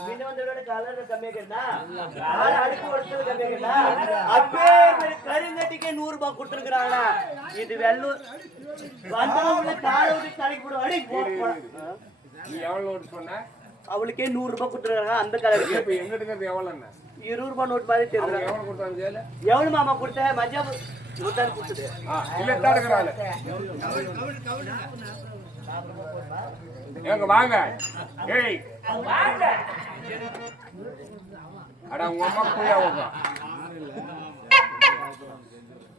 மின்ன வந்த இது வெள்ளூர் அவளுக்கே நூறு ரூபாய் அந்த கலருக்கு இப்போ இருபது ரூபாய் நோட் மாதிரி தெரியுது எவ்வளோ மாமா கொடுத்த? மஜா கொடுத்தாரு கொடுத்துட்டு எங்க வாங்க. ஏய். அட உங்க அம்மா போய் அவங்க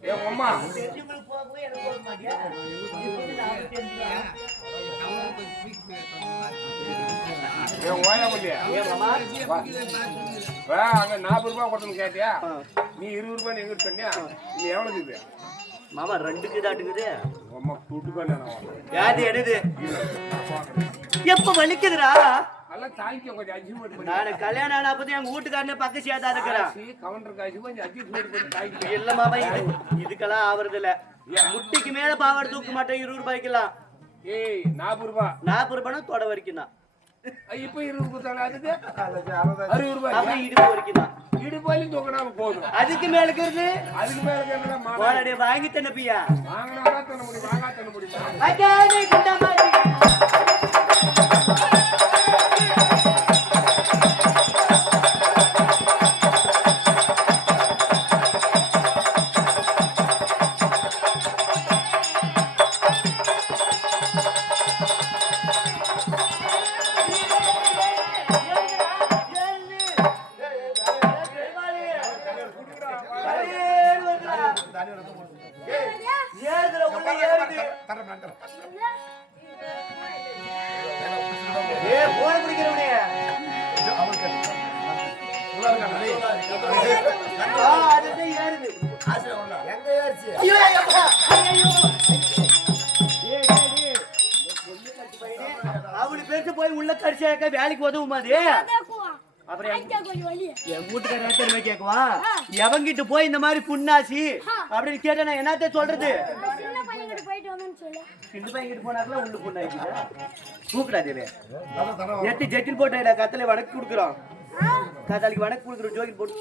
ஏ உங்க அம்மா. ஏ ஓயா முடியா அங்க நாற்பது ரூபாய் கொடுத்தணும் கேட்டியா? நீ இருபது ரூபாய் எங்கிட்ட சொன்னியா? நீ எவ்வளவு இது? மாமா ரெண்டுக்கு தாட்டுக்குது உங்க யாரு எடுது எப்ப வலிக்குதுடா? நான் கல்யாணம் ஆன அப்பதான் எங்க வீட்டுக்காரனே பக்க சேதா இருக்கிறான் இல்ல மாமா இது இதுக்கெல்லாம் ஆவறது இல்ல முட்டிக்கு மேல பாவாடை தூக்க மாட்டேன் இருபது ரூபாய்க்கெல்லாம். ஏய் நாற்பது ரூபாய் நாற்பது ரூபாய்னா தொட வரைக்கும் தான் இப்ப இருபது கொடுத்தாங்க அதுக்கு? அறுபது ரூபாய். இடுப்பு வரைக்கும் தான் இடுப்பாலையும் தூக்கினாம போதும். அதுக்கு மேல இருக்கிறது அதுக்கு மேல போராடிய வாங்கி தண்ணப்பியா வாங்கினா தண்ண முடியும். வாங்கா தண்ண முடியும். ஐயோ ஐயோ பேச போய் உள்ள கடிச்சாக்க வேலைக்கு உதவுமா அது. அப்புறம் என் வீட்டுக்காரர் கேக்குவான் எவங்கிட்ட போய் இந்த மாதிரி புண்ணாசி அப்படின்னு கேட்டா நான் என்னத்த சொல்றது? சொல்லு. சிண்டு பையன்கிட்ட போனாக்கல உள்ள புண்ணாயிடுச்சு கூப்பிடாதே எட்டு ஜெட்டில் போட்டா கத்தல வடக்கு கொடுக்குறோம். கத்தாலிக்கு வடக்கு கொடுக்குறோம் ஜோக்கி போட்டு.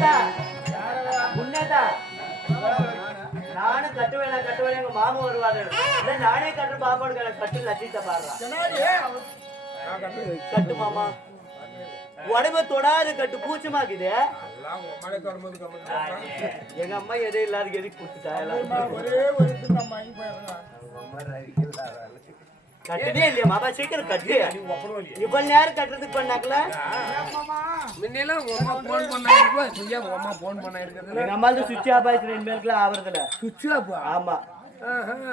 உன்னதா உன்னதா நானும் கட்டுவேன் நான் கட்டுவேன் எங்க மாமா வருவாரு. இல்ல நானே கட்டு பாப்பாடு கட்டு லட்சியத்தை பாடுறான் கட்டு மாமா. உடம்ப தொடாத கட்டு பூச்சமாக்குது எங்க அம்மா எதே இல்லாத எதுக்கு கொடுத்துட்டா ஒரே ஒரு கட்டுனே இல்லையா மாமா சீக்கிரம் கட்டு. இவ்வளவு நேரம் கட்டுறதுக்கு பண்ணாக்கல? முன்னெல்லாம் போன் பண்ணா இருப்பா உங்க அம்மா போன் பண்ணா இருக்கிறதுல எங்க அம்மா சுவிட்ச் ஆஃப் ஆயிடுச்சு ரெண்டு பேருக்குலாம் ஆவறதுல. சுவிட்ச் ஆஃப்? ஆமா.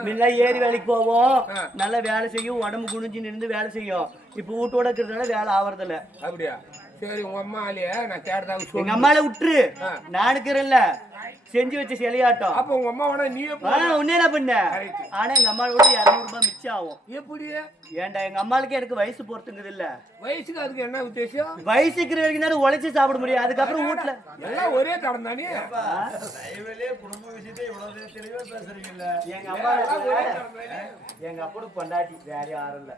முன்ன ஏறி வேலைக்கு போவோம். நல்லா வேலை செய்யும் உடம்பு குனிஞ்சு நின்று வேலை செய்யும். இப்ப வீட்டோட இருக்கிறதுனால வேலை ஆவறதில்ல. அப்படியா? சரி உங்க அம்மா ஆளிய நான் கேட்டதாக எங்க அம்மால விட்டுரு ஆ. நான் இருக்கிறேன்ல. செஞ்சு வச்ச சிலையாட்டம். அப்ப உங்க அம்மா வேணா. ஆனா ஒண்ணே என்ன பண்ண. ஆனா எங்க அம்மாவோட கூட இருநூறு ரூபாய் மிச்சம் ஆகும். எப்படி? ஏன்டா எங்க அம்மாளுக்கு எனக்கு வயசு பொறுத்துங்குது இல்ல. வயசுக்கு அதுக்கு என்ன வித்தியாசம் வயசு இருக்கிற வரைக்கும் தானே உழைச்சு சாப்பிட முடியும். அதுக்கப்புறம் வீட்டுல எல்லாம் ஒரே தடம் தானே? எங்க அம்மா எங்க அப்போட பொண்டாட்டி வேற யாரும் இல்ல.